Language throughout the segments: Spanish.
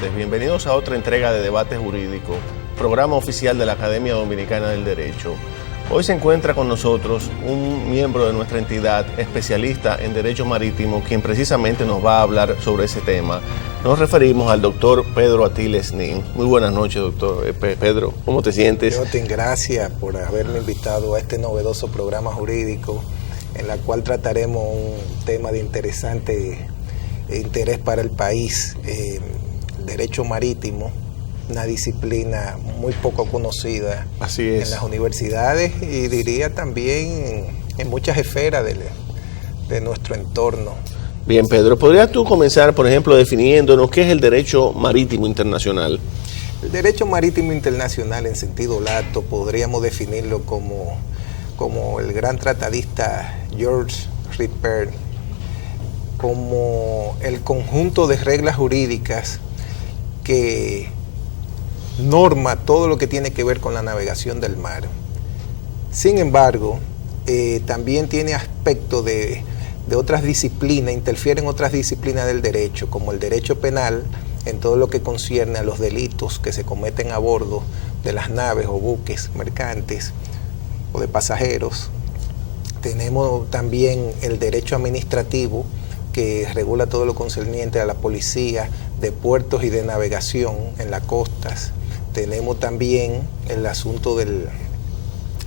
oyentes, bienvenidos a otra entrega de Debate Jurídico, programa oficial de la Academia Dominicana del Derecho. Hoy se encuentra con nosotros un miembro de nuestra entidad, especialista en Derecho Marítimo, quien precisamente nos va a hablar sobre ese tema. Nos referimos al doctor Pedro Atiles Nin. Muy buenas noches, doctor Pedro. ¿Cómo te sientes? Jotin, gracias por haberme invitado a este novedoso programa jurídico, en la cual trataremos un tema de interesante interés para el país, el derecho marítimo, una disciplina muy poco conocida. Así es. En las universidades y diría también en muchas esferas de nuestro entorno. Bien, Pedro, ¿podrías tú comenzar, por ejemplo, definiéndonos qué es el derecho marítimo internacional? El derecho marítimo internacional, en sentido lato, podríamos definirlo como el gran tratadista George Ripper, como el conjunto de reglas jurídicas que norma todo lo que tiene que ver con la navegación del mar. Sin embargo, también tiene aspectos de otras disciplinas, interfieren otras disciplinas del derecho, como el derecho penal, en todo lo que concierne a los delitos que se cometen a bordo de las naves o buques mercantes o de pasajeros. Tenemos también el derecho administrativo, que regula todo lo concerniente a la policía de puertos y de navegación en las costas. Tenemos también el asunto del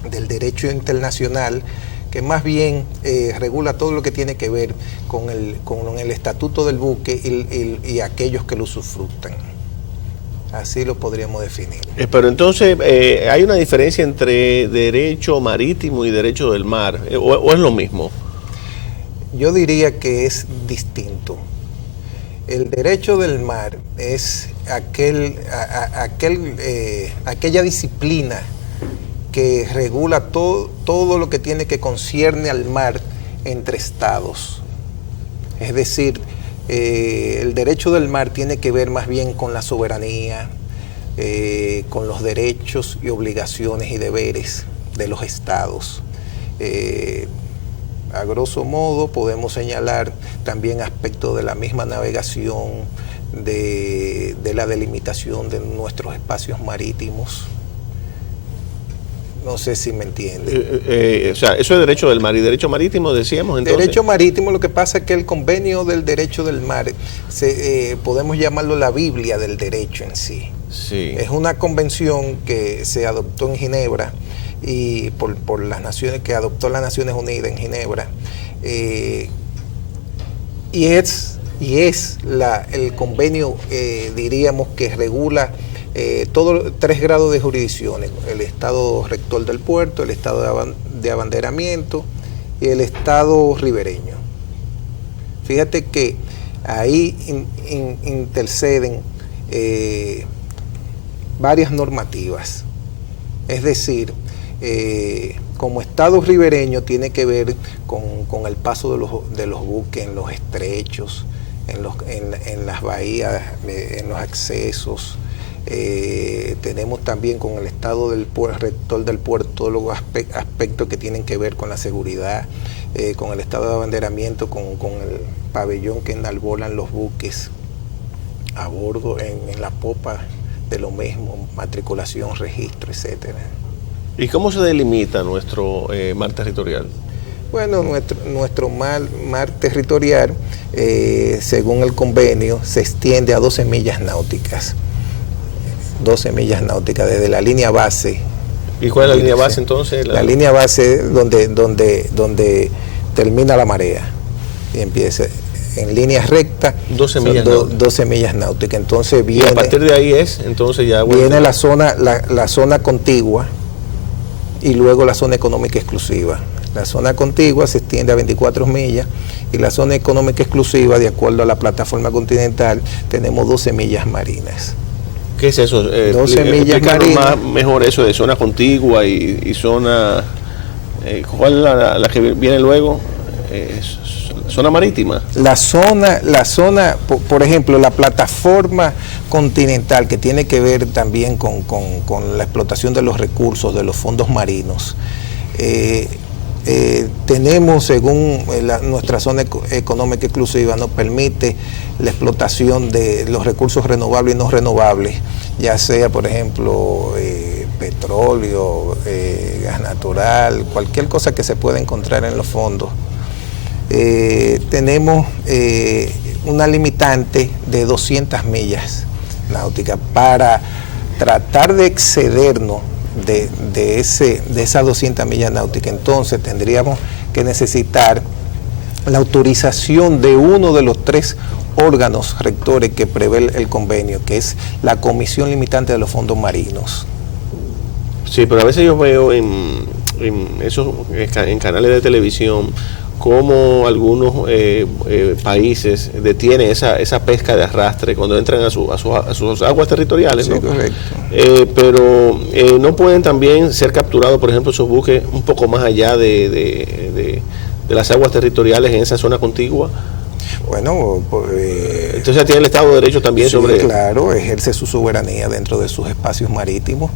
derecho internacional, que más bien regula todo lo que tiene que ver con el estatuto del buque y aquellos que lo usufructan. Así lo podríamos definir. Pero entonces, ¿hay una diferencia entre derecho marítimo y derecho del mar? ¿O es lo mismo? Yo diría que es distinto. El derecho del mar es aquella disciplina que regula todo lo que tiene que concierne al mar entre estados. Es decir, el derecho del mar tiene que ver más bien con la soberanía, con los derechos y obligaciones y deberes de los estados. A grosso modo podemos señalar también aspectos de la misma navegación, de la delimitación de nuestros espacios marítimos. No sé si me entiende. O sea, eso es derecho del mar. ¿Y derecho marítimo decíamos entonces? Derecho marítimo, lo que pasa es que el convenio del derecho del mar, podemos llamarlo la Biblia del derecho en sí. Sí. Es una convención que se adoptó en Ginebra, y por las naciones, que adoptó las Naciones Unidas en Ginebra, y es el convenio, diríamos, que regula todos 3 grados de jurisdicciones: el estado rector del puerto, el estado de abanderamiento y el estado ribereño. Fíjate que ahí interceden varias normativas. Es decir, como estado ribereño tiene que ver con el paso de los buques en los estrechos, en las bahías, en los accesos. Tenemos también con el estado del rector del puerto todos los aspectos que tienen que ver con la seguridad, con el estado de abanderamiento, con el pabellón que enalboran los buques a bordo, en la popa de lo mismo, matriculación, registro, etcétera. ¿Y cómo se delimita nuestro mar territorial? Bueno, nuestro mar territorial, según el convenio, se extiende a 12 millas náuticas. 12 millas náuticas desde la línea base. ¿Y cuál es la línea base entonces? La línea base donde termina la marea y empieza en línea recta. 12 millas náuticas. 12 millas náuticas. Entonces viene, y a partir de ahí entonces ya viene la zona contigua y luego la zona económica exclusiva. La zona contigua se extiende a 24 millas y la zona económica exclusiva, de acuerdo a la plataforma continental, tenemos 12 millas marinas. ¿Qué es eso? 12 millas marinas. Mejor eso de zona contigua y zona... ¿cuál es la que viene luego? ¿Zona marítima? La zona, por ejemplo, la plataforma continental, que tiene que ver también con la explotación de los recursos de los fondos marinos, tenemos, según nuestra zona económica exclusiva, nos permite la explotación de los recursos renovables y no renovables, ya sea, por ejemplo, petróleo, gas natural, cualquier cosa que se pueda encontrar en los fondos. Tenemos una limitante de 200 millas náuticas para tratar de excedernos de esas 200 millas náuticas. Entonces tendríamos que necesitar la autorización de uno de los 3 órganos rectores que prevé el convenio, que es la Comisión Limitante de los Fondos Marinos. Sí, pero a veces yo veo en canales de televisión cómo algunos países detienen esa pesca de arrastre cuando entran a sus aguas territoriales, ¿no? Sí, correcto. Pero no pueden también ser capturados, por ejemplo, esos buques un poco más allá de las aguas territoriales en esa zona contigua. Bueno, entonces tiene el Estado de Derecho también sí, sobre... Claro, ejerce su soberanía dentro de sus espacios marítimos,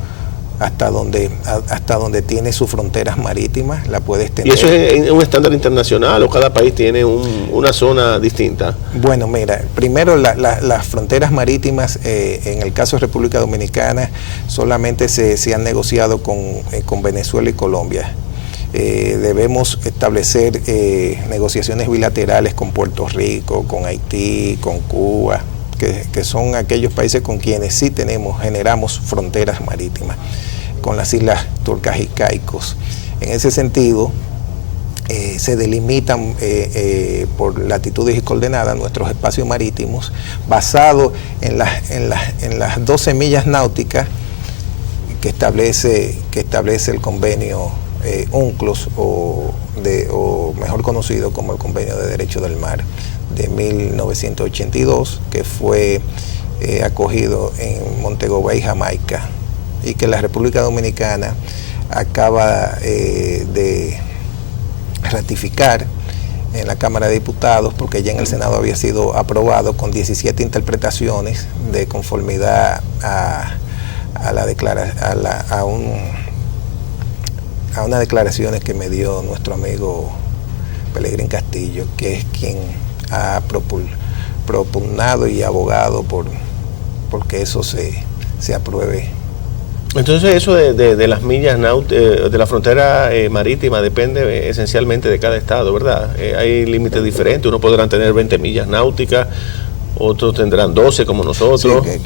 hasta donde tiene sus fronteras marítimas, la puede extender. ¿Y eso es un estándar internacional o cada país tiene una zona distinta? Bueno, mira, primero las fronteras marítimas, en el caso de República Dominicana, solamente se han negociado con Venezuela y Colombia. Debemos establecer negociaciones bilaterales con Puerto Rico, con Haití, con Cuba, que son aquellos países con quienes sí generamos fronteras marítimas, con las Islas Turcas y Caicos. En ese sentido, se delimitan por latitudes y coordenadas nuestros espacios marítimos, basados en las 12 millas náuticas que establece el convenio UNCLOS, o mejor conocido como el Convenio de Derecho del Mar de 1982, que fue acogido en Montego Bay, Jamaica, y que la República Dominicana acaba de ratificar en la Cámara de Diputados, porque ya en el Senado había sido aprobado con 17 interpretaciones de conformidad a unas declaraciones que me dio nuestro amigo Pelegrín Castillo, que es quien ha propugnado y abogado porque eso se apruebe. Entonces eso de las millas de la frontera marítima depende esencialmente de cada estado, ¿verdad? Hay límites diferentes, unos podrán tener 20 millas náuticas, otros tendrán 12 como nosotros. Sí,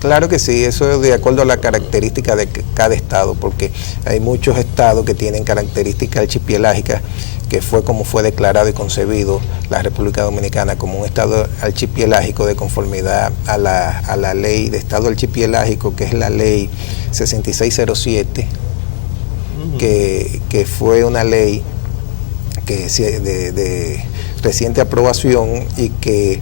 claro que sí, eso es de acuerdo a la característica de cada estado, porque hay muchos estados que tienen características archipielagicas, que fue como fue declarado y concebido la República Dominicana como un estado archipielágico de conformidad a la ley de estado archipielágico, que es la ley 6607, que fue una ley que de reciente aprobación y que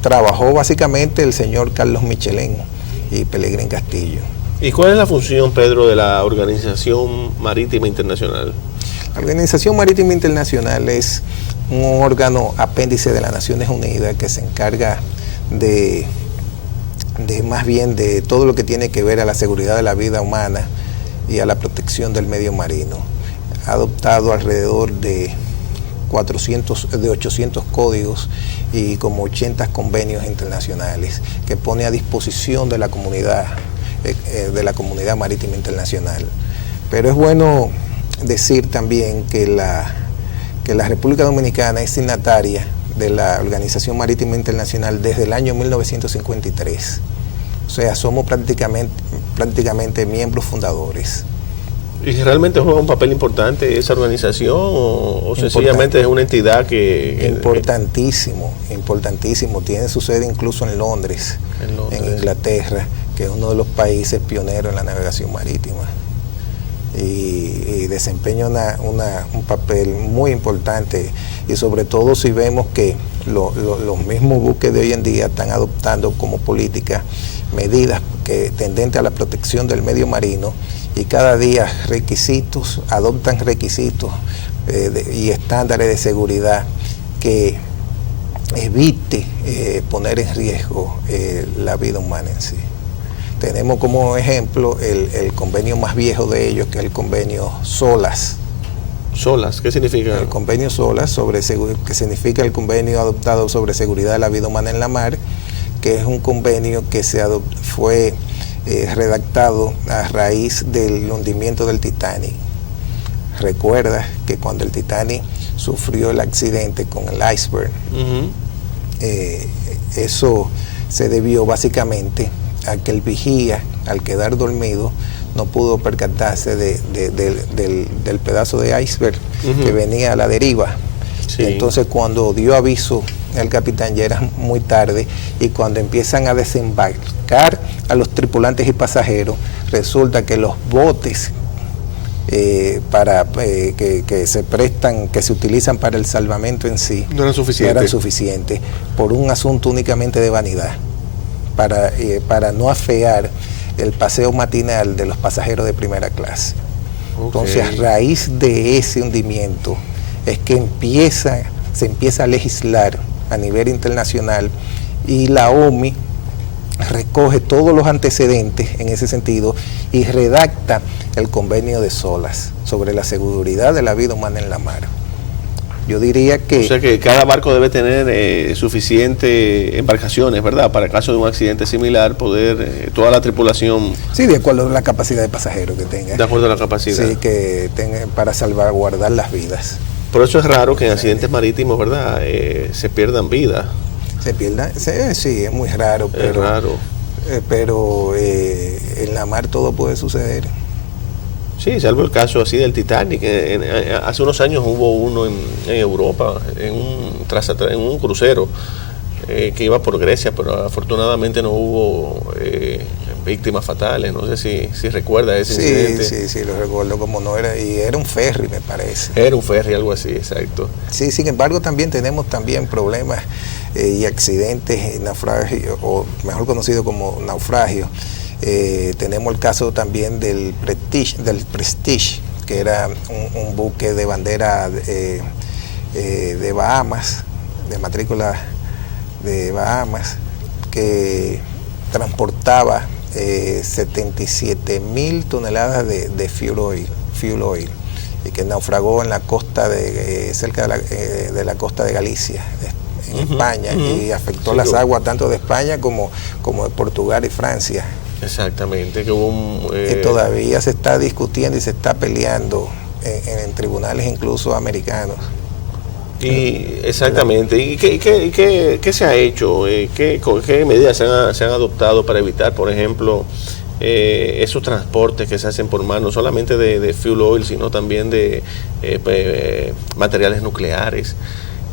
trabajó básicamente el señor Carlos Michelén y Pelegrín Castillo. ¿Y cuál es la función, Pedro, de la Organización Marítima Internacional? La Organización Marítima Internacional es un órgano apéndice de las Naciones Unidas que se encarga de más bien de todo lo que tiene que ver a la seguridad de la vida humana y a la protección del medio marino. Ha adoptado alrededor de 800 códigos y como 80 convenios internacionales que pone a disposición de la comunidad marítima internacional. Pero es bueno decir también que la República Dominicana es signataria de la Organización Marítima Internacional desde el año 1953. O sea, somos prácticamente miembros fundadores. ¿Y realmente juega un papel importante esa organización o sencillamente es una entidad que... Importantísimo. Tiene su sede incluso en Londres, en Inglaterra, que es uno de los países pioneros en la navegación marítima. Y desempeña un papel muy importante, y sobre todo si vemos que los mismos buques de hoy en día están adoptando como política medidas tendentes a la protección del medio marino, y cada día adoptan requisitos y estándares de seguridad que evite poner en riesgo la vida humana en sí. Tenemos como ejemplo el convenio más viejo de ellos, que es el convenio SOLAS. ¿SOLAS? ¿Qué significa? El convenio SOLAS, que significa el convenio adoptado sobre seguridad de la vida humana en la mar, que es un convenio que fue redactado a raíz del hundimiento del Titanic. Recuerda que cuando el Titanic sufrió el accidente con el iceberg, eso se debió básicamente a que el vigía, al quedar dormido, no pudo percatarse del pedazo de iceberg que venía a la deriva. Sí. Entonces, cuando dio aviso el capitán, ya era muy tarde, y cuando empiezan a desembarcar a los tripulantes y pasajeros, resulta que los botes que se prestan, que se utilizan para el salvamento en sí, no eran suficientes por un asunto únicamente de vanidad, para no afear el paseo matinal de los pasajeros de primera clase. Okay. Entonces, a raíz de ese hundimiento es que se empieza a legislar a nivel internacional, y la OMI recoge todos los antecedentes en ese sentido y redacta el convenio de SOLAS sobre la seguridad de la vida humana en la mar. Yo diría que... O sea que cada barco debe tener suficientes embarcaciones, ¿verdad? Para caso de un accidente similar, poder toda la tripulación... Sí, de acuerdo a la capacidad de pasajeros que tenga. De acuerdo a la capacidad. Sí, que tenga para salvaguardar las vidas. Por eso es raro que en accidentes marítimos, ¿verdad? Se pierdan vidas. Se pierdan, sí, es muy raro. Pero, es raro. Pero en la mar todo puede suceder. Sí, salvo el caso así del Titanic. Hace unos años hubo uno en Europa, en un crucero que iba por Grecia, pero afortunadamente no hubo víctimas fatales. No sé si recuerda ese incidente. Sí, lo recuerdo como no era, y era un ferry, me parece. Era un ferry, algo así, exacto. Sí, sin embargo también tenemos problemas y accidentes, naufragios, o mejor conocido como naufragios. Tenemos el caso también del Prestige, que era un buque de bandera de Bahamas, de matrícula de Bahamas, que transportaba 77,000 toneladas de fuel oil, y que naufragó en la costa cerca de la costa de Galicia, en España, y afectó las aguas tanto de España como de Portugal y Francia. Exactamente, que hubo que todavía se está discutiendo y se está peleando en tribunales incluso americanos. Y exactamente, ¿y qué se ha hecho? ¿Qué medidas se han adoptado para evitar, por ejemplo, esos transportes que se hacen por mar, no solamente de fuel oil, sino también de materiales nucleares,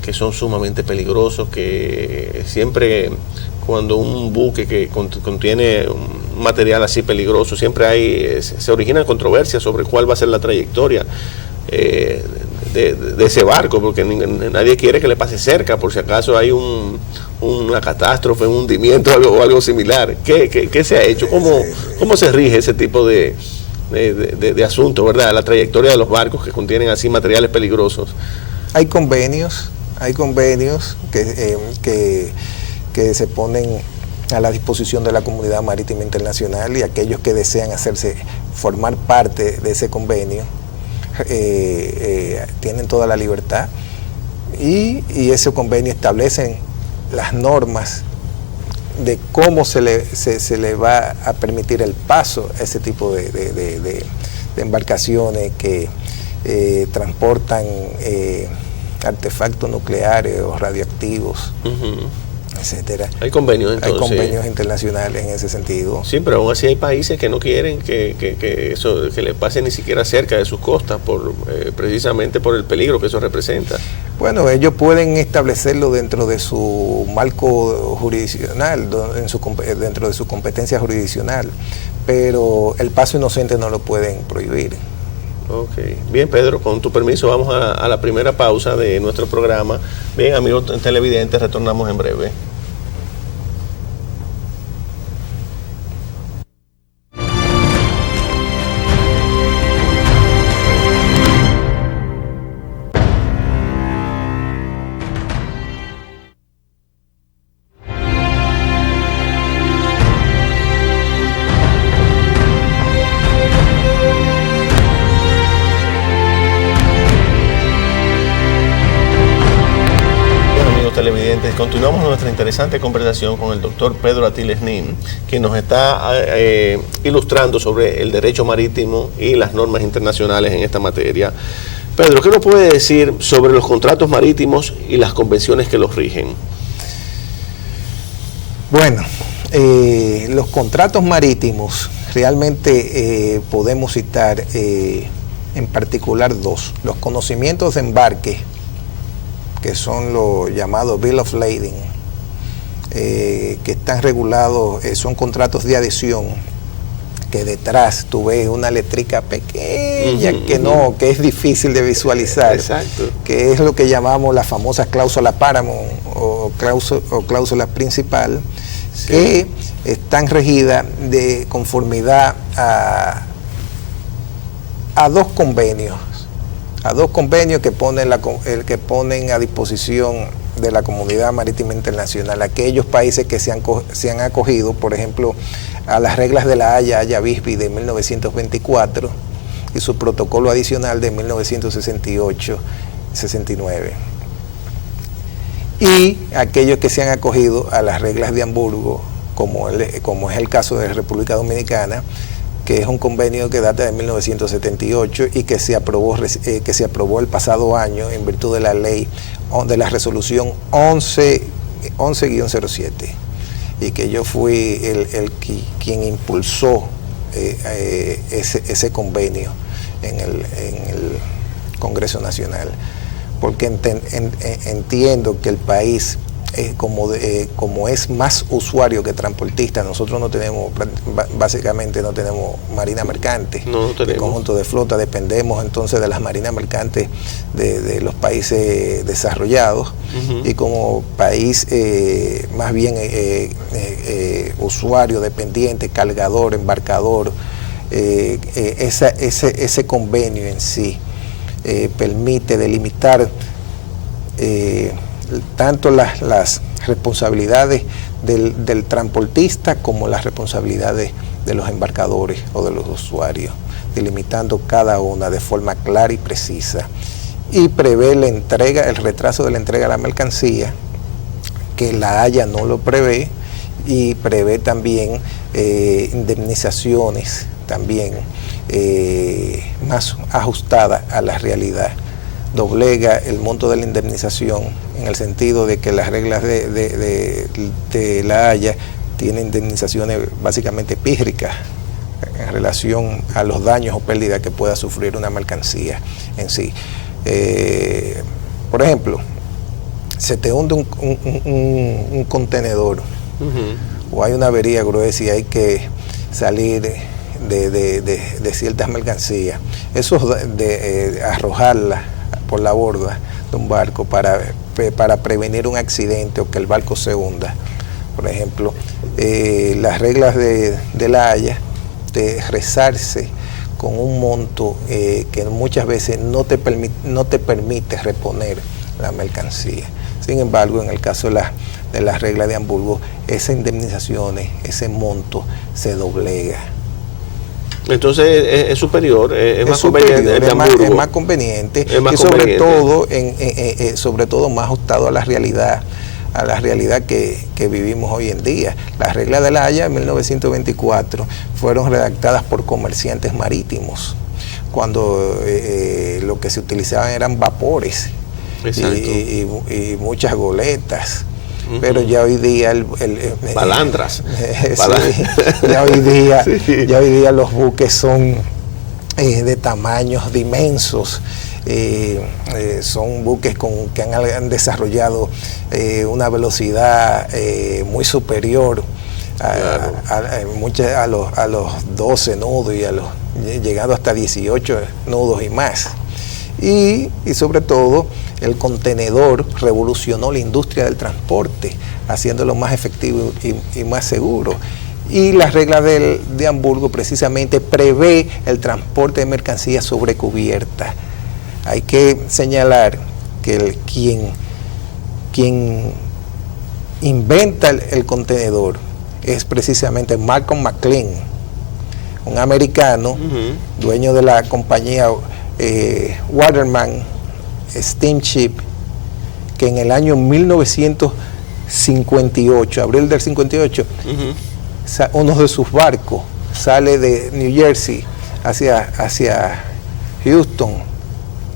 que son sumamente peligrosos, que siempre cuando un buque que contiene un material así peligroso, siempre se originan controversias sobre cuál va a ser la trayectoria de ese barco, porque nadie quiere que le pase cerca, por si acaso hay una catástrofe, un hundimiento o algo similar. ¿Qué se ha hecho? ¿Cómo se rige ese tipo de asuntos, verdad? La trayectoria de los barcos que contienen así materiales peligrosos. Hay convenios que se ponen a la disposición de la comunidad marítima internacional, y aquellos que desean formar parte de ese convenio tienen toda la libertad, y ese convenio establece las normas de cómo se le va a permitir el paso a ese tipo de embarcaciones que transportan artefactos nucleares o radioactivos, etcétera. Hay convenios, entonces. Hay convenios internacionales en ese sentido. Sí, pero aún así hay países que no quieren que le pase ni siquiera cerca de sus costas, precisamente por el peligro que eso representa. Bueno, ellos pueden establecerlo dentro de su marco jurisdiccional, dentro de su competencia jurisdiccional, pero el paso inocente no lo pueden prohibir. Ok, bien, Pedro, con tu permiso vamos a la primera pausa de nuestro programa. Bien, amigos televidentes, retornamos en breve. continuamos nuestra interesante conversación con el doctor Pedro Atiles Nin, quien nos está ilustrando sobre el derecho marítimo y las normas internacionales en esta materia. Pedro, ¿qué nos puede decir sobre los contratos marítimos y las convenciones que los rigen? Bueno, los contratos marítimos realmente podemos citar en particular dos: los conocimientos de embarque, que son los llamados Bill of Lading, que están regulados, son contratos de adhesión, que detrás tú ves una letrica pequeña que es difícil de visualizar. Exacto. Que es lo que llamamos la famosa cláusula Paramount o cláusula principal, sí, que están regidas de conformidad a dos convenios. A dos convenios que ponen a disposición de la comunidad marítima internacional aquellos países que se han acogido, por ejemplo, a las reglas de la Haya-Visby de 1924 y su protocolo adicional de 1968-69, y aquellos que se han acogido a las reglas de Hamburgo, como es el caso de la República Dominicana, que es un convenio que data de 1978 y que se aprobó el pasado año en virtud de la ley, de la resolución 11-07, y que yo fui quien impulsó ese convenio en el Congreso Nacional, porque entiendo que el país, como es más usuario que transportista, nosotros básicamente no tenemos marina mercante, el conjunto de flota, dependemos entonces de las marinas mercantes de los países desarrollados, y como país más bien usuario, dependiente, cargador, embarcador, ese convenio en sí permite delimitar tanto las responsabilidades del transportista como las responsabilidades de los embarcadores o de los usuarios, delimitando cada una de forma clara y precisa, y prevé el retraso de la entrega de la mercancía, que la Haya no lo prevé, y prevé también indemnizaciones también más ajustadas a la realidad. Doblega el monto de la indemnización en el sentido de que las reglas de la Haya tienen indemnizaciones básicamente pírricas en relación a los daños o pérdidas que pueda sufrir una mercancía en sí. Por ejemplo, se te hunde un contenedor, o hay una avería gruesa y hay que salir de ciertas mercancías. Eso de arrojarla por la borda de un barco para prevenir un accidente o que el barco se hunda. Por ejemplo, las reglas de la Haya de rezarse con un monto que muchas veces no te permite reponer la mercancía. Sin embargo, en el caso de las reglas de Hamburgo, esas indemnizaciones, ese monto se doblega. Entonces es superior, es más conveniente. Es más conveniente, y sobre todo más ajustado a la realidad que vivimos hoy en día. Las reglas de la Haya en 1924 fueron redactadas por comerciantes marítimos, cuando lo que se utilizaban eran vapores y muchas goletas. Pero ya hoy día balandras. Ya hoy día los buques son de tamaños inmensos. Son buques que han desarrollado una velocidad muy superior a los 12 nudos llegando hasta 18 nudos y más. Y sobre todo, el contenedor revolucionó la industria del transporte, haciéndolo más efectivo y más seguro. Y la regla de Hamburgo precisamente prevé el transporte de mercancías sobre cubierta. Hay que señalar que quien inventa el contenedor es precisamente Malcolm McLean, un americano, dueño de la compañía Waterman Steamship, que en el año 1900 58, abril del 58, uno de sus barcos sale de New Jersey hacia Houston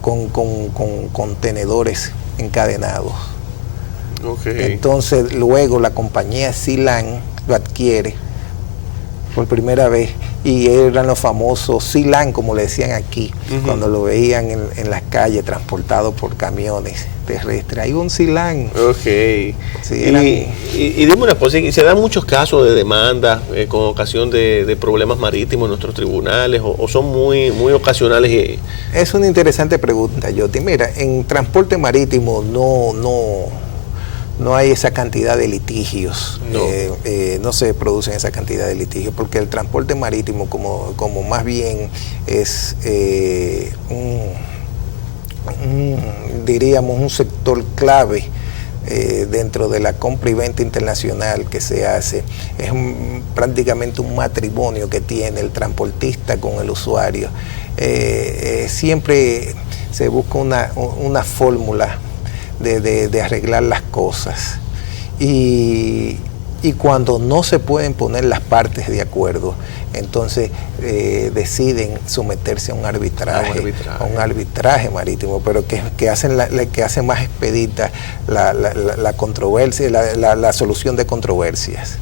con contenedores encadenados. Okay. Entonces luego la compañía Sea-Land lo adquiere por primera vez y eran los famosos Sea-Land, como le decían aquí, cuando lo veían en las calles transportado por camiones terrestres. Hay un Sea-Land. Ok. Sí, y dime una cosa, ¿se dan muchos casos de demanda con ocasión de problemas marítimos en nuestros tribunales o son muy ocasionales? Es una interesante pregunta, Yoti. Mira, en transporte marítimo no hay esa cantidad de litigios, no se producen esa cantidad de litigios, porque el transporte marítimo como más bien es diríamos un sector clave dentro de la compra y venta internacional que se hace. Es prácticamente un matrimonio que tiene el transportista con el usuario. Siempre se busca una fórmula de arreglar las cosas y cuando no se pueden poner las partes de acuerdo, entonces deciden someterse a un arbitraje marítimo, pero que hace más expedita la controversia, la solución de controversias.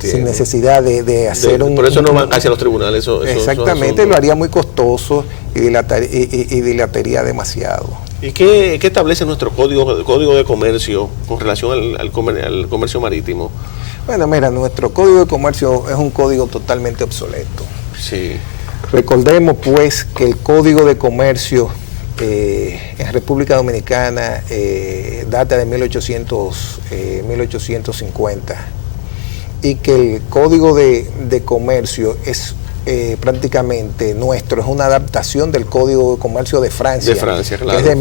Sin necesidad de hacer por eso no van casi a los tribunales. Exactamente, lo haría muy costoso y dilataría demasiado. ¿Y qué establece nuestro código de comercio con relación al comercio marítimo? Bueno, mira, nuestro código de comercio es un código totalmente obsoleto. Sí. Recordemos pues que el código de comercio en República Dominicana data de 1850 y que el código de comercio es prácticamente nuestro, es una adaptación del Código de Comercio de Francia. De Francia, claro. Que es de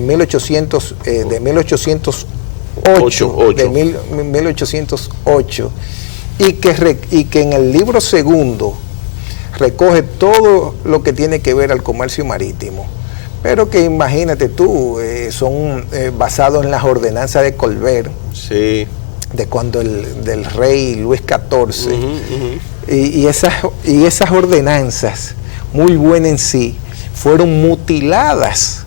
1808 y que en el libro segundo recoge todo lo que tiene que ver al comercio marítimo, pero que imagínate tú, son basados en las ordenanzas de Colbert, sí, de cuando del rey Luis XIV, y esas ordenanzas, muy buenas en sí, fueron mutiladas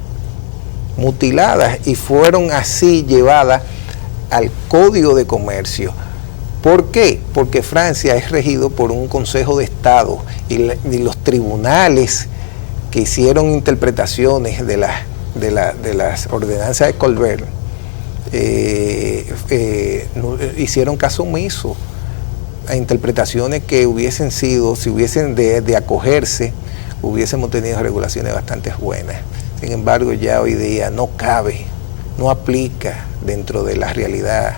y fueron así llevadas al Código de Comercio. ¿Por qué? Porque Francia es regido por un Consejo de Estado y los tribunales que hicieron interpretaciones de las ordenanzas de Colbert hicieron caso omiso a interpretaciones que hubiesen sido, si hubiesen de acogerse, hubiésemos tenido regulaciones bastante buenas. Sin embargo, ya hoy día no cabe, no aplica dentro de la realidad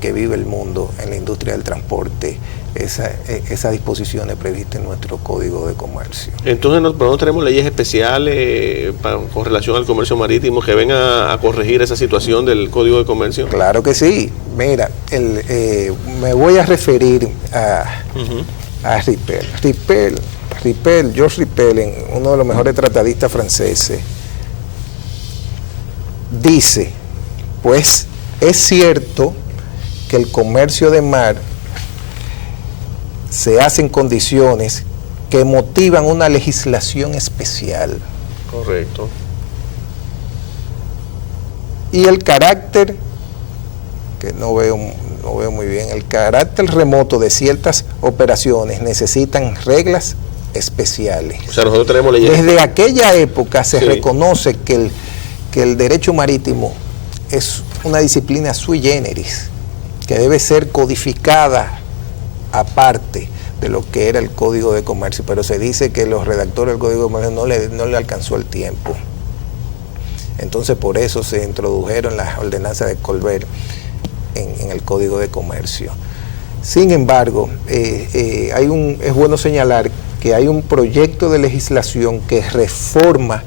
que vive el mundo en la industria del transporte esas disposiciones previstas en nuestro Código de Comercio. Entonces, ¿no tenemos leyes especiales con relación al comercio marítimo que vengan a corregir esa situación del Código de Comercio? Claro que sí. Mira, me voy a referir a Georges Rippel, uno de los mejores tratadistas franceses, dice, pues es cierto que el comercio de mar se hace en condiciones que motivan una legislación especial. Correcto. Y el carácter, que no veo muy bien, el carácter remoto de ciertas operaciones necesitan reglas especiales. O sea, nosotros tenemos leyes. Desde aquella época se reconoce que el derecho marítimo es una disciplina sui generis, que debe ser codificada aparte de lo que era el Código de Comercio, pero se dice que los redactores del Código de Comercio no le alcanzó el tiempo. Entonces por eso se introdujeron las ordenanzas de Colbert en el Código de Comercio. Sin embargo, es bueno señalar que hay un proyecto de legislación que reforma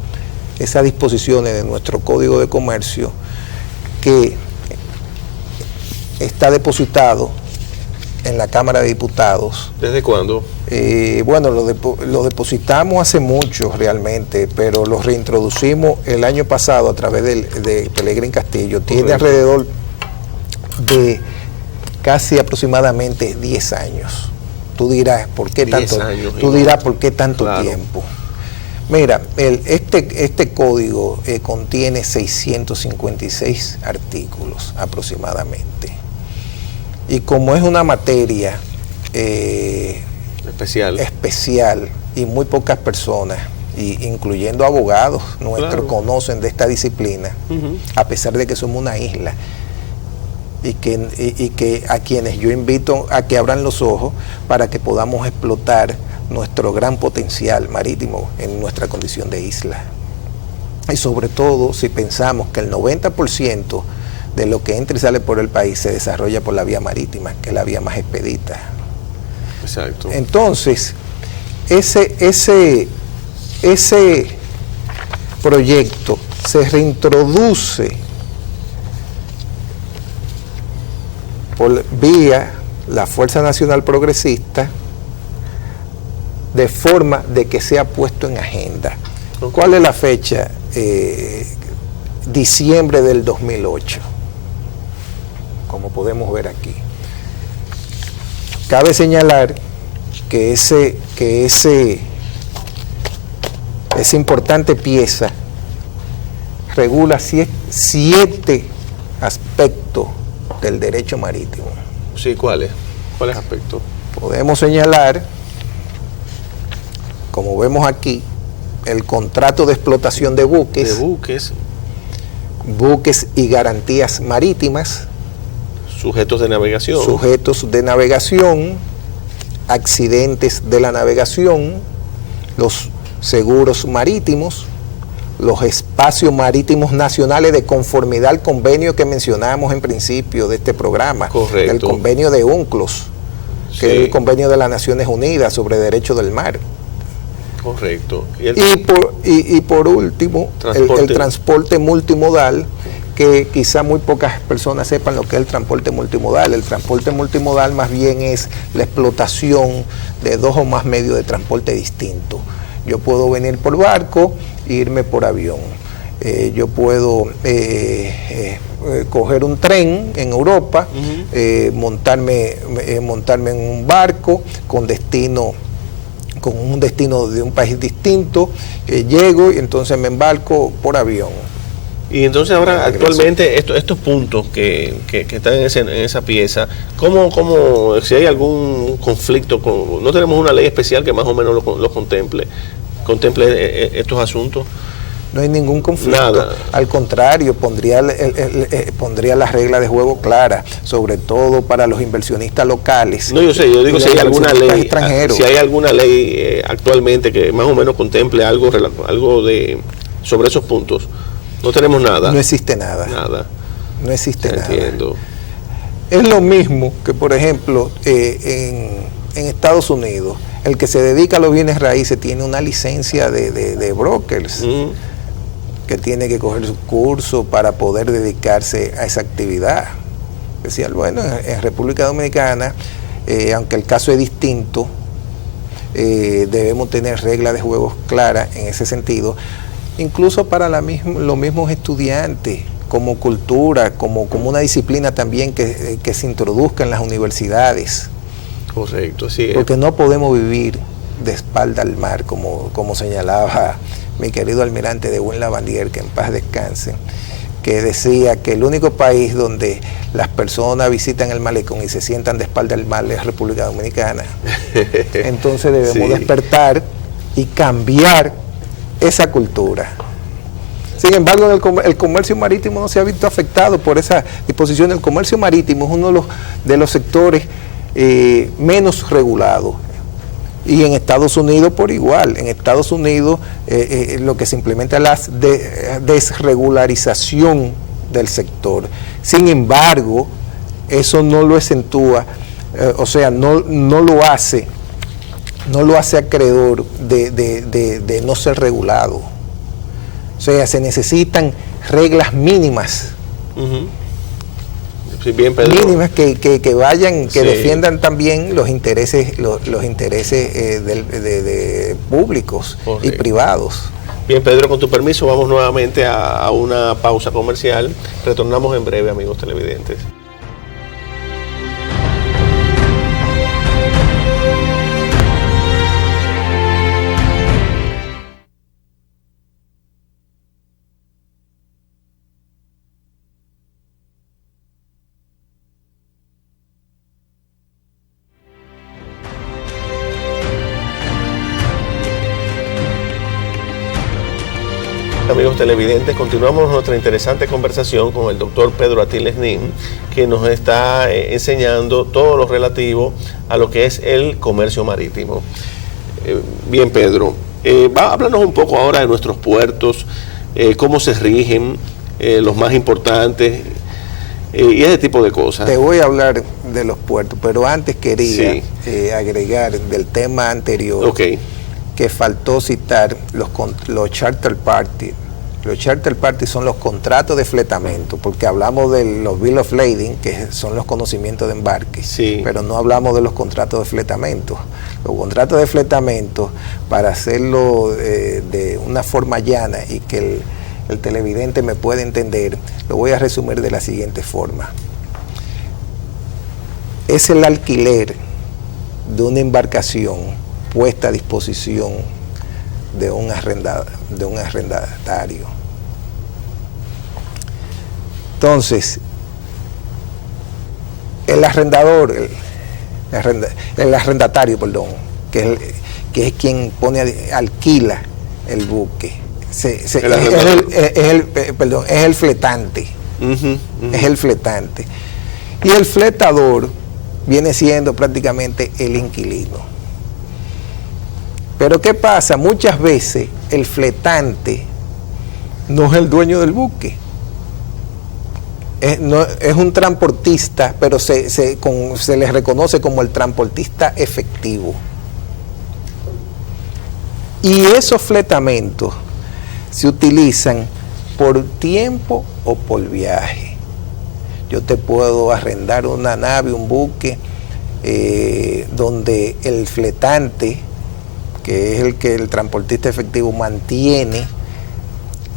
esas disposiciones de nuestro Código de Comercio que está depositado en la Cámara de Diputados. ¿Desde cuándo? Bueno, lo depositamos hace mucho realmente, pero lo reintroducimos el año pasado a través de Pelegrín Castillo. Tiene alrededor de casi aproximadamente 10 años. Tú dirás, ¿por qué tanto? ¿Por qué tanto tiempo? Mira, este código contiene 656 artículos aproximadamente. Y como es una materia especial y muy pocas personas, incluyendo abogados nuestros, conocen de esta disciplina, a pesar de que somos una isla, y que a quienes yo invito a que abran los ojos para que podamos explotar nuestro gran potencial marítimo en nuestra condición de isla. Y sobre todo si pensamos que el 90% de lo que entra y sale por el país se desarrolla por la vía marítima, que es la vía más expedita. Exacto. Entonces, ese proyecto se reintroduce por vía la Fuerza Nacional Progresista, de forma de que sea puesto en agenda. ¿Cuál es la fecha? Diciembre del 2008, como podemos ver aquí. Cabe señalar que esa importante pieza regula 7 aspectos del derecho marítimo. Sí, ¿cuáles aspectos? Podemos señalar, como vemos aquí, el contrato de explotación de buques. Buques y garantías marítimas. Sujetos de navegación, accidentes de la navegación, los seguros marítimos, los espacios marítimos nacionales de conformidad al convenio que mencionábamos en principio de este programa. Correcto. El convenio de UNCLOS, que es el convenio de las Naciones Unidas sobre derecho del mar. Correcto. Y por último, el transporte multimodal, que quizá muy pocas personas sepan lo que es el transporte multimodal. El transporte multimodal más bien es la explotación de 2 o más medios de transporte distintos. Yo puedo venir por barco e irme por avión. Yo puedo coger un tren en Europa, montarme en un barco con un destino de un país distinto, llego y entonces me embarco por avión. Y entonces ahora actualmente estos puntos que están en esa pieza, ¿cómo si hay algún conflicto no tenemos una ley especial que más o menos lo contemple estos asuntos? No hay ningún conflicto. Nada. Al contrario, pondría las reglas de juego claras, sobre todo para los inversionistas locales. No, yo digo si hay alguna ley, extranjeros. Si hay alguna ley actualmente que más o menos contemple algo sobre esos puntos. No tenemos nada. No existe nada. No existe nada. Entiendo. Es lo mismo que, por ejemplo, en Estados Unidos, el que se dedica a los bienes raíces tiene una licencia de brokers, que tiene que coger su curso para poder dedicarse a esa actividad. Especial, bueno, en República Dominicana, aunque el caso es distinto, debemos tener reglas de juego claras en ese sentido, incluso para los mismos estudiantes, como cultura, como una disciplina también que se introduzca en las universidades. Correcto, sí. Porque no podemos vivir de espalda al mar, como señalaba mi querido almirante de Buen Lavandier, que en paz descanse, que decía que el único país donde las personas visitan el malecón y se sientan de espalda al mar es República Dominicana. Entonces debemos despertar y cambiar esa cultura. Sin embargo, el comercio marítimo no se ha visto afectado por esa disposición. El comercio marítimo es uno de los sectores menos regulados. Y en Estados Unidos por igual. En Estados Unidos lo que se implementa es la desregularización del sector. Sin embargo, eso no lo acentúa, no lo hace acreedor de no ser regulado. O sea, se necesitan reglas mínimas. Sí, bien, Pedro. Mínimas que vayan, que defiendan también los intereses de públicos. Correcto. Y privados. Bien, Pedro, con tu permiso vamos nuevamente a una pausa comercial. Retornamos en breve, amigos televidentes. amigos televidentes, continuamos nuestra interesante conversación con el doctor Pedro Atilés Nin, que nos está enseñando todo lo relativo a lo que es el comercio marítimo. Bien, Pedro, háblanos un poco ahora de nuestros puertos, cómo se rigen, los más importantes y ese tipo de cosas. Te voy a hablar de los puertos, pero antes quería agregar del tema anterior que faltó citar los charter party. Los charter party son los contratos de fletamento, porque hablamos de los bill of lading, que son los conocimientos de embarque, pero no hablamos de los contratos de fletamento. Los contratos de fletamento, para hacerlo de una forma llana y que el televidente me pueda entender, lo voy a resumir de la siguiente forma. Es el alquiler de una embarcación puesta a disposición de un arrendatario. Entonces, el arrendatario, que es quien alquila el buque, es el fletante. Es el fletante. Y el fletador viene siendo prácticamente el inquilino. Pero ¿qué pasa? Muchas veces el fletante no es el dueño del buque. Es un transportista, pero se les reconoce como el transportista efectivo. Y esos fletamentos se utilizan por tiempo o por viaje. Yo te puedo arrendar una nave, un buque, donde el fletante, que es el transportista efectivo, mantiene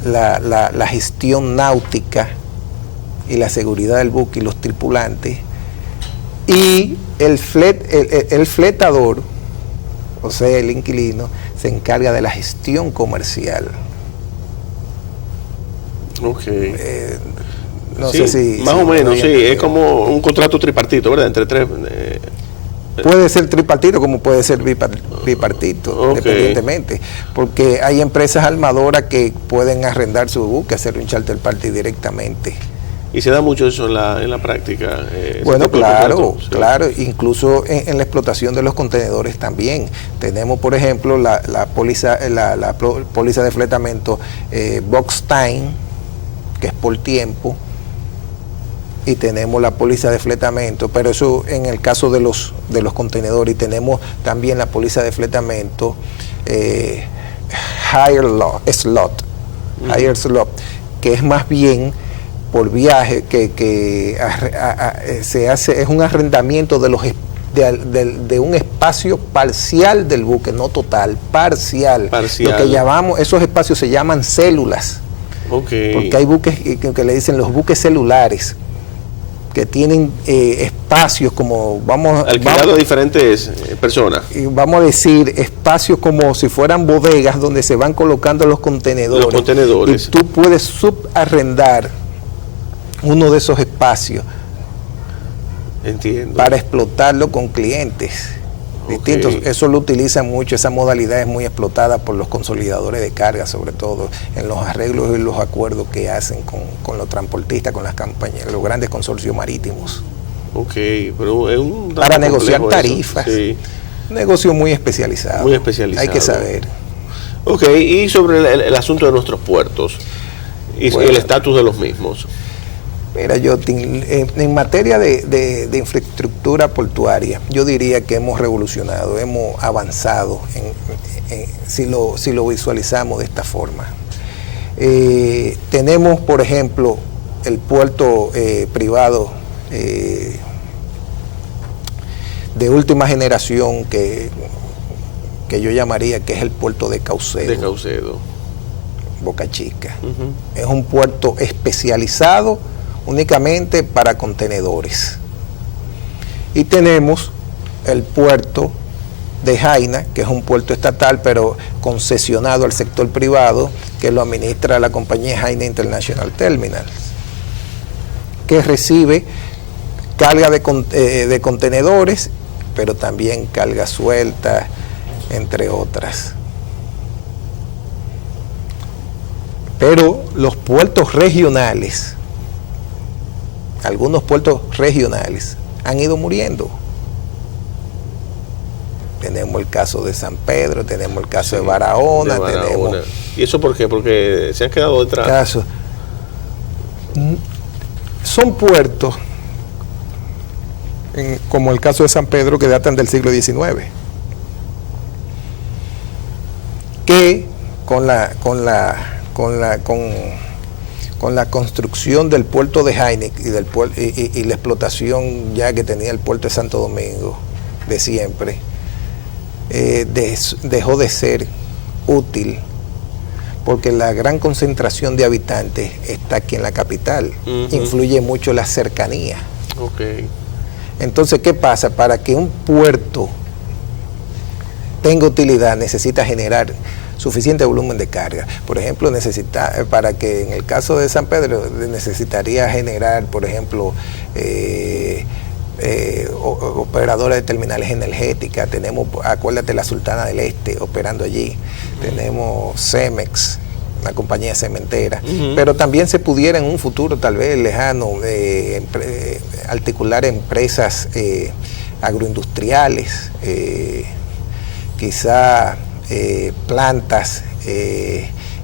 la gestión náutica y la seguridad del buque y los tripulantes, y el fletador, o sea, el inquilino, se encarga de la gestión comercial. No sé si... Más o menos, es como un contrato tripartito, ¿verdad? Entre tres... Puede ser tripartito como puede ser bipartito, independientemente, porque hay empresas armadoras que pueden arrendar su buque, hacer un charter party directamente. ¿Y se da mucho eso en la práctica? Bueno, claro, incluso en la explotación de los contenedores también. Tenemos, por ejemplo, la póliza de fletamento box time, que es por tiempo, y tenemos la póliza de fletamento, pero eso en el caso de los contenedores, y tenemos también la póliza de fletamento higher slot, que es más bien por viaje, que se hace, es un arrendamiento de un espacio parcial del buque, no total, parcial. Lo que llamamos, esos espacios se llaman células, porque hay buques que le dicen los buques celulares, que tienen espacios como, alquilado a diferentes personas. Vamos a decir, espacios como si fueran bodegas donde se van colocando los contenedores. Y tú puedes subarrendar uno de esos espacios. Entiendo. Para explotarlo con clientes distintos. Eso lo utilizan mucho, esa modalidad es muy explotada por los consolidadores de carga, sobre todo en los arreglos y los acuerdos que hacen con los transportistas, con las compañías, los grandes consorcios marítimos. Pero es para negociar tarifas. Un negocio muy especializado. Muy especializado. Hay que saber. Y sobre el asunto de nuestros puertos y el estatus de los mismos. Mira, yo en materia de infraestructura portuaria, yo diría que hemos revolucionado, hemos avanzado si lo visualizamos de esta forma. Tenemos, por ejemplo, el puerto privado de última generación que yo llamaría que es el puerto de Caucedo. Boca Chica. Es un puerto especializado únicamente para contenedores. Y tenemos el puerto de Jaina, que es un puerto estatal, pero concesionado al sector privado, que lo administra la compañía Jaina International Terminal, que recibe carga de contenedores, pero también carga suelta, entre otras. Pero los puertos regionales, algunos puertos regionales, han ido muriendo. Tenemos el caso de San Pedro, tenemos el caso de Barahona, tenemos... ¿Y eso por qué? Porque se han quedado detrás. Son puertos, como el caso de San Pedro, que datan del siglo XIX, que con la construcción del puerto de Heineck y la explotación ya que tenía el puerto de Santo Domingo de siempre, dejó de ser útil, porque la gran concentración de habitantes está aquí en la capital. Influye mucho la cercanía. Entonces, ¿qué pasa? Para que un puerto tenga utilidad, necesita generar suficiente volumen de carga. Por ejemplo, para que en el caso de San Pedro necesitaría generar, por ejemplo, operadores de terminales energéticas. Tenemos, acuérdate, la Sultana del Este operando allí. Tenemos Cemex, una compañía cementera. Pero también se pudiera en un futuro tal vez lejano articular empresas agroindustriales, quizá plantas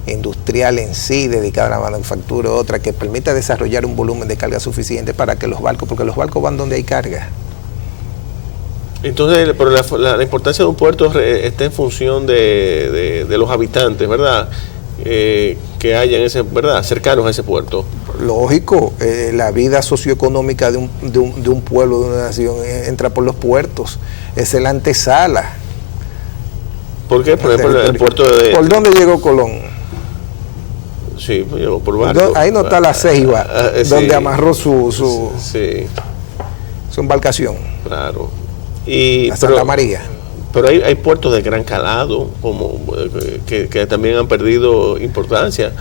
industrial en sí, dedicada a la manufactura, otra que permita desarrollar un volumen de carga suficiente para que los barcos, porque los barcos van donde hay carga. Entonces, pero la importancia de un puerto está en función de los habitantes, ¿verdad? Que hayan ¿verdad? Cercanos a ese puerto. Lógico, la vida socioeconómica de un pueblo, de una nación, entra por los puertos. Es la antesala. ¿Por qué? Por ejemplo, el puerto de... ¿Por dónde llegó Colón? Sí, pues llegó por barco. Ahí no está la Ceiba, donde amarró su embarcación. Claro. La Santa María. Pero hay puertos de gran calado como que también han perdido importancia,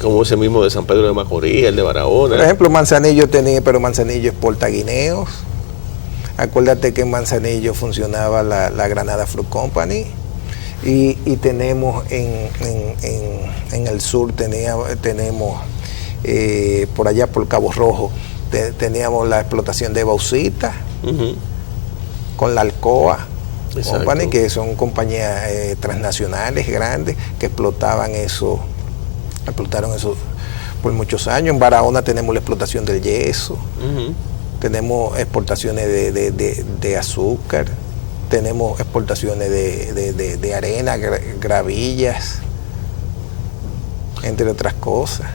como ese mismo de San Pedro de Macorís, el de Barahona. Por ejemplo, Manzanillo pero Manzanillo exporta guineos. Acuérdate que en Manzanillo funcionaba la Granada Fruit Company. Y tenemos en el sur, tenemos por allá por Cabo Rojo, teníamos la explotación de bauxita, con la Alcoa Company, que son compañías transnacionales grandes que explotaron eso por muchos años. En Barahona tenemos la explotación del yeso, tenemos exportaciones de azúcar, tenemos exportaciones de arena, gravillas, entre otras cosas.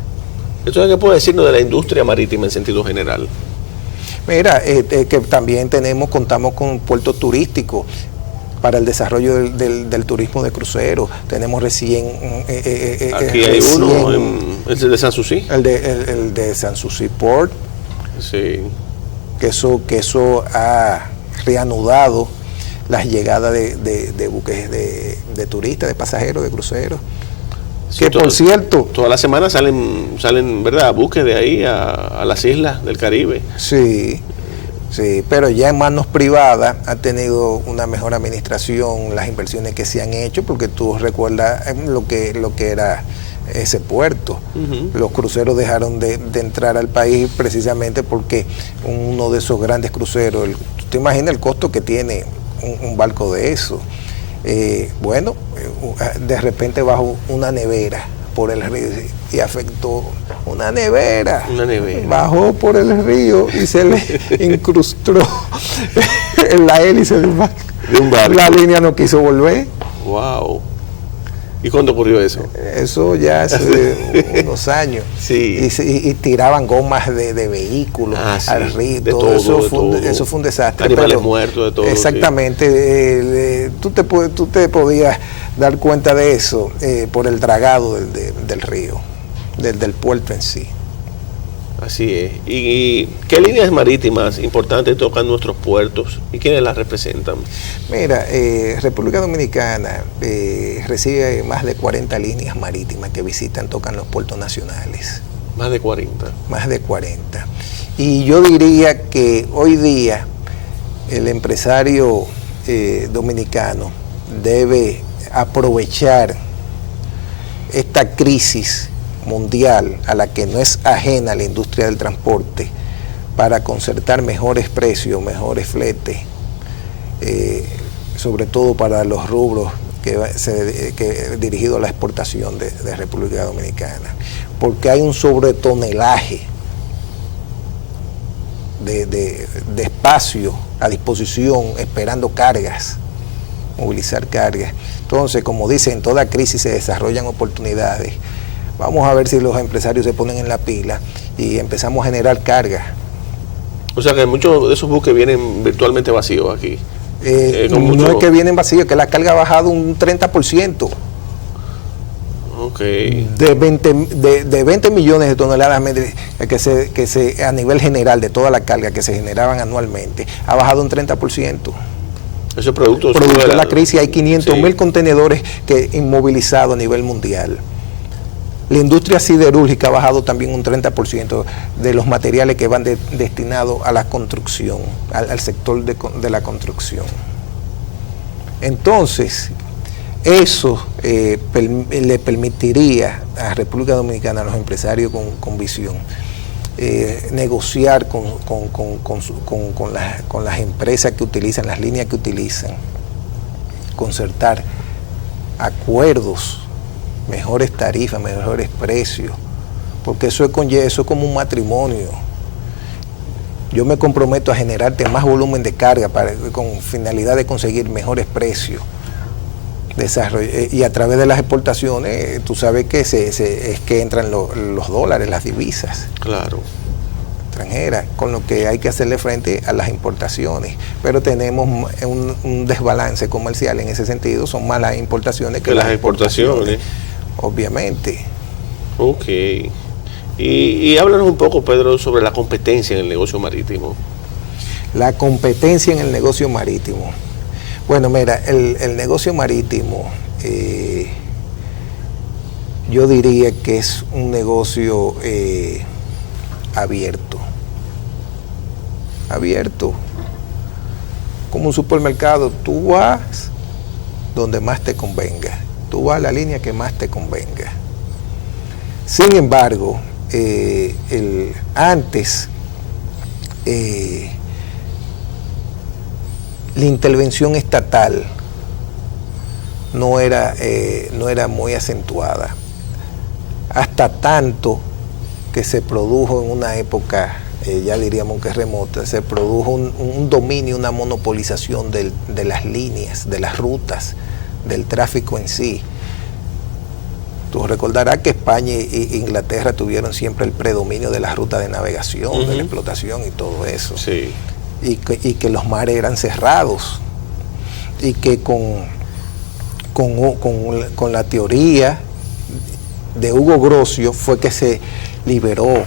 ¿Entonces qué puede decirnos de la industria marítima en sentido general? Mira, que también contamos con puertos turísticos para el desarrollo del turismo de cruceros. Tenemos recién... aquí hay uno, el de Sanssouci. El de Sanssouci Port. Sí. Que eso ha reanudado las llegadas de buques de turistas, de pasajeros, de cruceros. Sí, que por cierto... Todas las semanas salen ¿verdad?, buques de ahí a las islas del Caribe. Sí, pero ya en manos privadas ha tenido una mejor administración las inversiones que se han hecho, porque tú recuerdas lo que era ese puerto. Los cruceros dejaron de entrar al país precisamente porque uno de esos grandes cruceros, tú te imaginas el costo que tiene un barco de eso. De repente bajó una nevera por el río y afectó una nevera. Bajó por el río y se le incrustó en la hélice de un barco. La línea no quiso volver. Wow. ¿Y cuándo ocurrió eso? Eso ya hace unos años. Sí. Y tiraban gomas de vehículos al río. Eso fue un desastre. Animales muertos, de todo. Exactamente. Tú te podías dar cuenta de eso por el dragado del río, del puerto en sí. Así es. ¿Y qué líneas marítimas importantes tocan nuestros puertos y quiénes las representan? Mira, República Dominicana recibe más de 40 líneas marítimas que tocan los puertos nacionales. Más de 40. Más de 40. Y yo diría que hoy día el empresario dominicano debe aprovechar esta crisis mundial a la que no es ajena la industria del transporte para concertar mejores precios, mejores fletes, sobre todo para los rubros que dirigido a la exportación de República Dominicana, porque hay un sobretonelaje de espacio a disposición esperando cargas, movilizar cargas. Entonces, como dicen, en toda crisis se desarrollan oportunidades. Vamos a ver si los empresarios se ponen en la pila y empezamos a generar cargas. O sea que muchos de esos buques vienen virtualmente vacíos aquí. No es que vienen vacíos, es que la carga ha bajado un 30%. Okay. De 20 millones de toneladas que a nivel general de toda la carga que se generaban anualmente, ha bajado un 30%. Eso es producto de la crisis. Hay 500.000 contenedores inmovilizados a nivel mundial. La industria siderúrgica ha bajado también un 30% de los materiales que van destinados a la construcción, al sector de la construcción. Entonces, eso le permitiría a República Dominicana, a los empresarios con visión, negociar con las empresas que utilizan, las líneas que utilizan, concertar acuerdos, mejores tarifas, mejores precios, porque eso es como un matrimonio. Yo me comprometo a generarte más volumen de carga con finalidad de conseguir mejores precios. Y a través de las exportaciones, tú sabes que es que entran los dólares, las divisas. Claro. Extranjeras, con lo que hay que hacerle frente a las importaciones. Pero tenemos un desbalance comercial en ese sentido, son más las importaciones que las exportaciones. Obviamente. Ok. Y háblanos un poco, Pedro, sobre la competencia en el negocio marítimo. La competencia en el negocio marítimo. Bueno, mira, el negocio marítimo, yo diría que es un negocio abierto. Abierto. Como un supermercado, tú vas donde más te convenga. Tú vas a la línea que más te convenga. Sin embargo, antes la intervención estatal no era muy acentuada, hasta tanto que se produjo en una época, ya diríamos que remota, se produjo un dominio, una monopolización de las líneas, de las rutas, del tráfico en sí. Tú recordarás que España e Inglaterra tuvieron siempre el predominio de las rutas de navegación, de la explotación y todo eso. Sí. Y que los mares eran cerrados. Y que con la teoría de Hugo Grocio fue que se liberó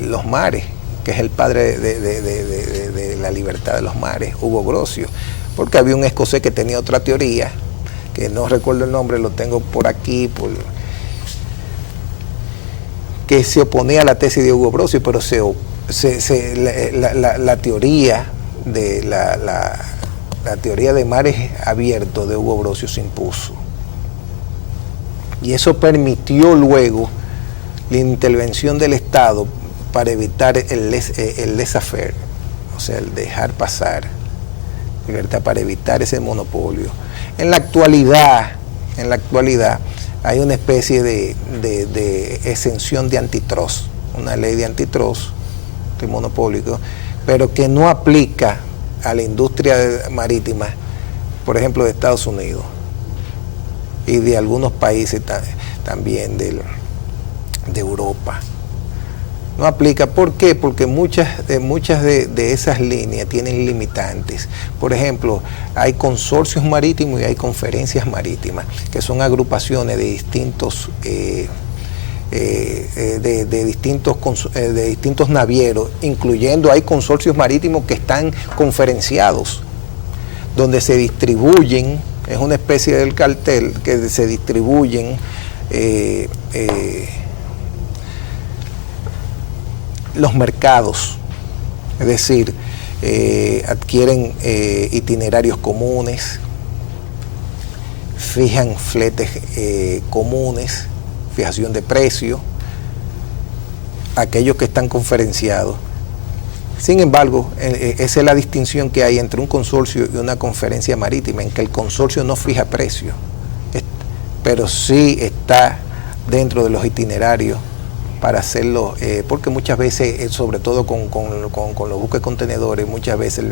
los mares, que es el padre de la libertad de los mares, Hugo Grocio. Porque había un escocés que tenía otra teoría, que no recuerdo el nombre, lo tengo por aquí, que se oponía a la tesis de Hugo Grocio, pero la teoría de la teoría de mares abiertos de Hugo Grocio se impuso. Y eso permitió luego la intervención del Estado para evitar el laissez-faire, o sea, el dejar pasar, libertad, para evitar ese monopolio. En la actualidad hay una especie de exención de antitrust, una ley de antitrust, de monopólico, pero que no aplica a la industria marítima, por ejemplo, de Estados Unidos y de algunos países también de Europa. No aplica. ¿Por qué? Porque muchas de esas líneas tienen limitantes. Por ejemplo, hay consorcios marítimos y hay conferencias marítimas, que son agrupaciones de distintos navieros, incluyendo hay consorcios marítimos que están conferenciados, donde se distribuyen, es una especie del cartel, que se distribuyen los mercados, es decir, adquieren itinerarios comunes, fijan fletes comunes, fijación de precios, aquellos que están conferenciados. Sin embargo, esa es la distinción que hay entre un consorcio y una conferencia marítima, en que el consorcio no fija precios, pero sí está dentro de los itinerarios para hacerlo, porque muchas veces, sobre todo con los buques contenedores, muchas veces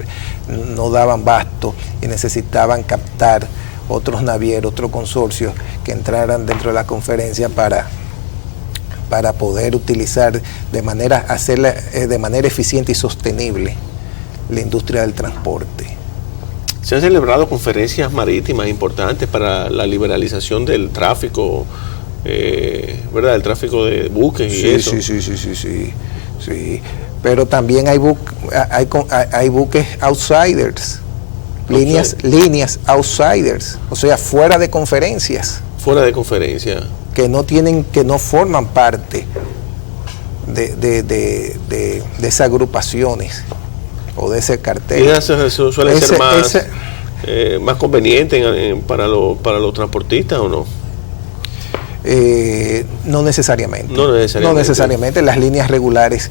no daban basto y necesitaban captar otros navieros, otros consorcios que entraran dentro de la conferencia para poder utilizar hacerla de manera eficiente y sostenible la industria del transporte. Se han celebrado conferencias marítimas importantes para la liberalización del tráfico, ¿verdad? El tráfico de buques y eso. Sí. Pero también hay buques outsiders, líneas outsiders, o sea, fuera de conferencias. Fuera de conferencia. Que no forman parte de esas agrupaciones o de ese cartel. Y eso suele ser más conveniente para los transportistas, ¿o no? No necesariamente. No necesariamente. Las líneas regulares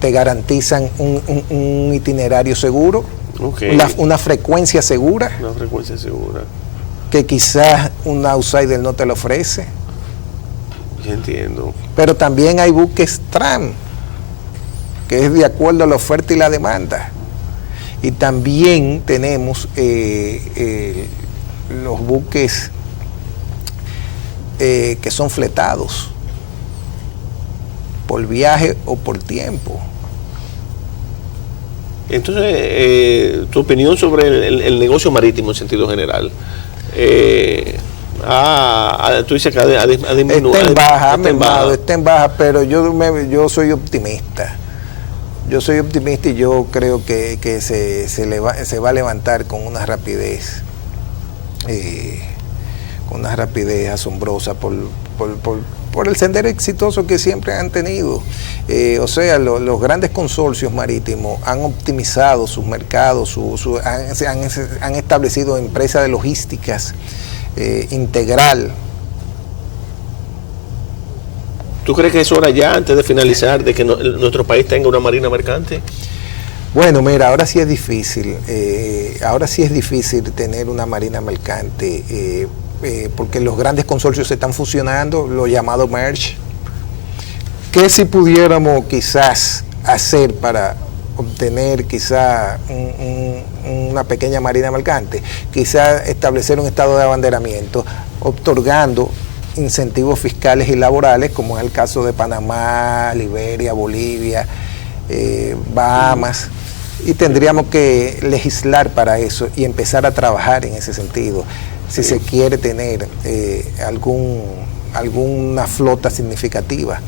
te garantizan un itinerario seguro, okay, una frecuencia segura. Una frecuencia segura. Que quizás un outsider no te lo ofrece. Entiendo. Pero también hay buques tram, que es de acuerdo a la oferta y la demanda. Y también tenemos los buques que son fletados por viaje o por tiempo. Entonces, tu opinión sobre el negocio marítimo en sentido general. Tú dices que ha disminuido. Está en baja, pero yo soy optimista. Yo soy optimista y yo creo que se va a levantar con una rapidez asombrosa por el sendero exitoso que siempre han tenido. O sea, los grandes consorcios marítimos han optimizado sus mercados, han establecido empresas de logísticas integral. ¿Tú crees que es hora ya, antes de finalizar, de que nuestro país tenga una marina mercante? Bueno, mira, ahora sí es difícil. Tener una marina mercante, porque los grandes consorcios se están fusionando, lo llamado merge. ¿Qué si pudiéramos quizás hacer para obtener quizás una pequeña marina mercante? Quizás establecer un estado de abanderamiento, otorgando incentivos fiscales y laborales, como es el caso de Panamá, Liberia, Bolivia, Bahamas, y tendríamos que legislar para eso y empezar a trabajar en ese sentido, si se quiere tener alguna flota significativa.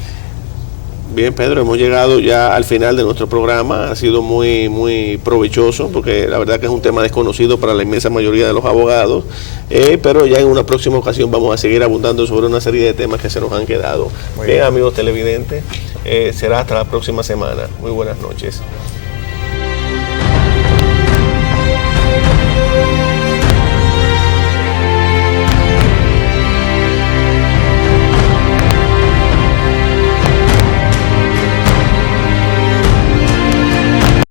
Bien, Pedro, hemos llegado ya al final de nuestro programa. Ha sido muy, muy provechoso, porque la verdad que es un tema desconocido para la inmensa mayoría de los abogados, pero ya en una próxima ocasión vamos a seguir abundando sobre una serie de temas que se nos han quedado. Bien, amigos televidentes, será hasta la próxima semana. Muy buenas noches.